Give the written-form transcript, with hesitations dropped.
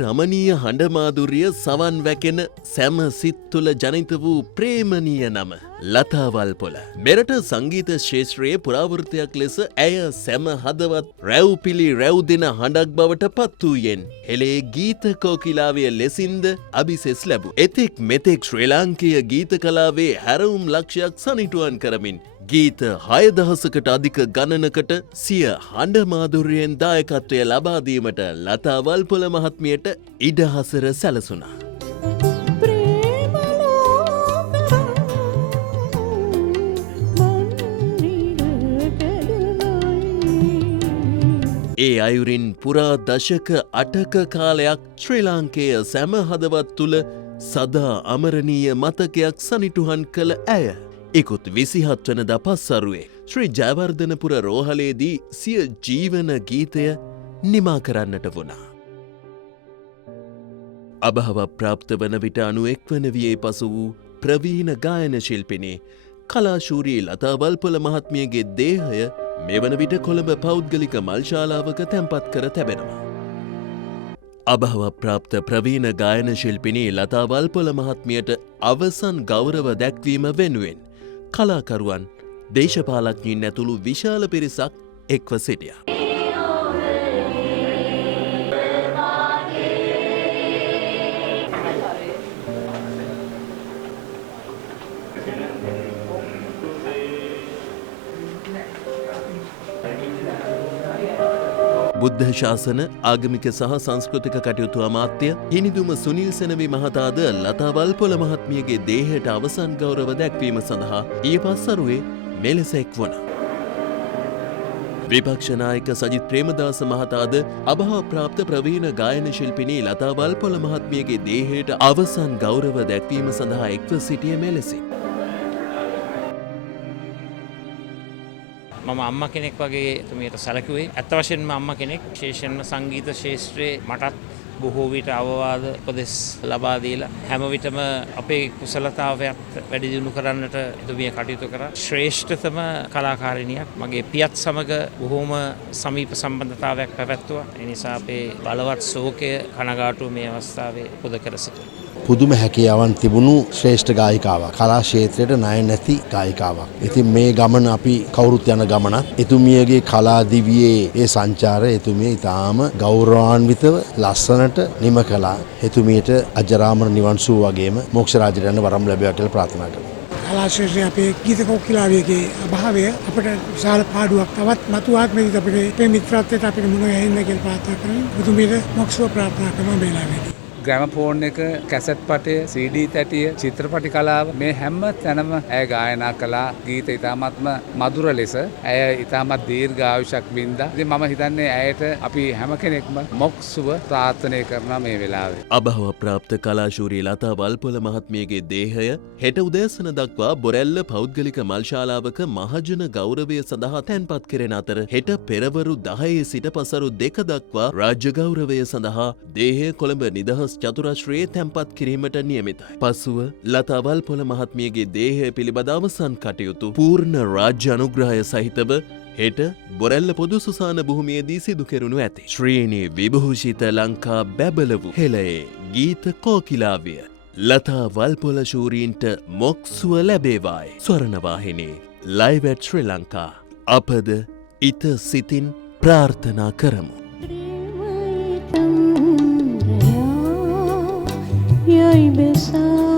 රමණීය හඬමාදුරිය සවන් වැකෙන සැම සිත් තුළ ජනිත වූ ප්‍රේමණීය නම ලතා වල්පොල. මෙරට සංගීත ශේෂ්ත්‍රයේ පුරාවෘත්තයක් ලෙස ඇය සැම හදවත් රැව්පිලි රැව් දෙන හඬක් බවට පත් වූයෙන් හෙළේ ගීත කෝකිලාවේ ලෙසින්ද අභිසෙස් ලැබු. එතෙක් මෙතෙක් ශ්‍රී ලාංකීය ගීත කලාවේ හැරවුම් ලක්ෂයක් සනිටුවන් කරමින් ගීත 6000කට අධික ගණනකට සිය හඬ මාධුර්යයෙන් දායකත්වය ලබා දීමට ලතා වල්පොල මහත්මියට ඉඩහසර සැලසුණා. ඒ අයුරින් පුරා දශක 8ක කාලයක් ශ්‍රී ලාංකේය සැම හදවත් තුළ සදා අමරණීය මතකයක් සනිටුහන් කළ ඇය ඉකුත් 27 වනදා පස්වරුවේ ශ්‍රී ජයවර්ධනපුර රෝහලේදී සිය ජීවන ගීතය නිමා කරන්නට වුණා. අභාව ප්‍රාප්ත වන විට 91 වන වියේ පසු වූ ප්‍රවීණ ගායන ශිල්පිනී කලාශූරී ලතා වල්පොල මහත්මියගේ දේහය මෙවන විට කොළඹ පෞද්ගලික මල්ශාලාවක තැන්පත් කර තැබෙනවා. අභාව ප්‍රාප්ත ප්‍රවීණ ගායන ශිල්පිනී ලතා වල්පොල මහත්මියට අවසන් ගෞරව දැක්වීම වෙනුවෙන් කලාකරුවන් දේශපාලඥයින් ඇතුළු විශාල පිරිසක් එක්ව සිටියා. බුද්ධ ශාසන ආගමික සහ සංස්කෘතික කටයුතු අමාත්‍ය හිනිදුම සුනිල් සෙනවි මහතාද ලතා වල්පොල මහත්මියගේ දේහයට අවසන් ගෞරව දැක්වීම සඳහා ඊයේ පස්වරුවේ මෙලෙස එක් වුණා. විපක්ෂ නායක සජිත් ප්‍රේමදාස මහතාද අභාව ප්‍රාප්ත ප්‍රවීණ ගායන ශිල්පිනී ලතා වල්පොල මහත්මියගේ දේහයට අවසන් ගෞරව දැක්වීම සඳහා එක්ව සිටියේ මෙලෙසින්. මම අම්මා කෙනෙක් වගේ එතුමියට සැලකුවේ. ඇත්ත වශයෙන්ම අම්මා කෙනෙක් විශේෂයෙන්ම සංගීත ශාස්ත්‍රයේ මටත් බොහෝ විට අවවාද උපදෙස් ලබා දීලා හැම විටම අපේ කුසලතාවයත් වැඩි දියුණු කරන්නට එතුමිය කටයුතු කරා. ශ්‍රේෂ්ඨතම කලාකාරිනියක්. මගේ පියත් සමග බොහෝම සමීප සම්බන්ධතාවයක් පැවැත්තුවා. ඒ නිසා අපේ බලවත් ශෝකය කනගාටුව මේ අවස්ථාවේ පුද කර සිටිනවා. පුදුම හැකියාවන් තිබුණු ශ්‍රේෂ්ඨ ගායිකාවක්. කලා ක්ෂේත්‍රයට ණය නැති ගායිකාවක්. ඉතින් මේ ගමන අපි කවුරුත් යන ගමනක්. එතුමියගේ කලා දිවියේ ඒ සංචාරය එතුමිය ඊටාම ගෞරවාන්විතව ලස්සනට නිම කළා. එතුමියට අජරාමර නිවන් සුව වගේම මොක්ෂ රාජ්‍යයට යන වරම් ලැබේවා කියලා ප්‍රාර්ථනා කරනවා. කලා ක්ෂේත්‍රයේ අපේ ගීත කෝකිලාවේගේ අභාවය අපිට විශාල පාඩුවක්. තවත් මතු ආත්මෙදිත් අපිට මේ මිත්‍රත්වයට අපිට මුණ ගැහෙන්න කියලා ප්‍රාර්ථනා කරනවා. එතුමියට මොක්ෂව ප්‍රාර්ථනා කරනවා මේ ලාවෙදී. ග්‍රැමෆෝන් එක, කැසට් පටය, CD තැටිය, චිත්‍රපටි කලාව මේ හැම තැනම ඇය ගායනා කළා. ගීත ඉතාමත්ම මధుර ලෙස ඇය ඉතාමත් දීර්ඝ ආයුෂක් වින්දා. ඉතින් මම හිතන්නේ ඇයට අපි හැම කෙනෙක්ම මොක් සුව ප්‍රාර්ථනා කරනවා මේ වෙලාවේ. අභාව ප්‍රාප්ත කලාශූරී ලතා වල්පොල මහත්මියගේ දේහය හෙට උදෑසන දක්වා බොරැල්ල පෞද්ගලික මල්ශාලාවක මහජන ගෞරවය සඳහා තැන්පත් කෙරෙන අතර හෙට පෙරවරු 10 සිට පසරු 2 දක්වා රාජ්‍ය ගෞරවය සඳහා දේහය කොළඹ නිදහස් චතුරශ්‍රයේ තැන්පත් කිරීමට නියමිතයි. පසුව ලතා වල්පොල මහත්මියගේ දේහය පිළිබඳ අවසන් කටයුතු පූර්ණ රාජ්‍ය අනුග්‍රහය සහිතව හෙට බොරැල්ල පොදු සුසාන භූමියේදී සිදු කෙරුණු ඇති. ශ්‍රේණී විභූෂිත ලංකා බැබල වූ හෙළයේ ගීත කෝකිලාවිය ලතා වල්පොල ශූරීන්ට මොක් සුව ලැබේවායි. ස්වර්ණවාහිනී ලයිව් ඇට් ශ්‍රී ලංකා අපද ඉත සිතින් ප්‍රාර්ථනා කරමු. Yai besar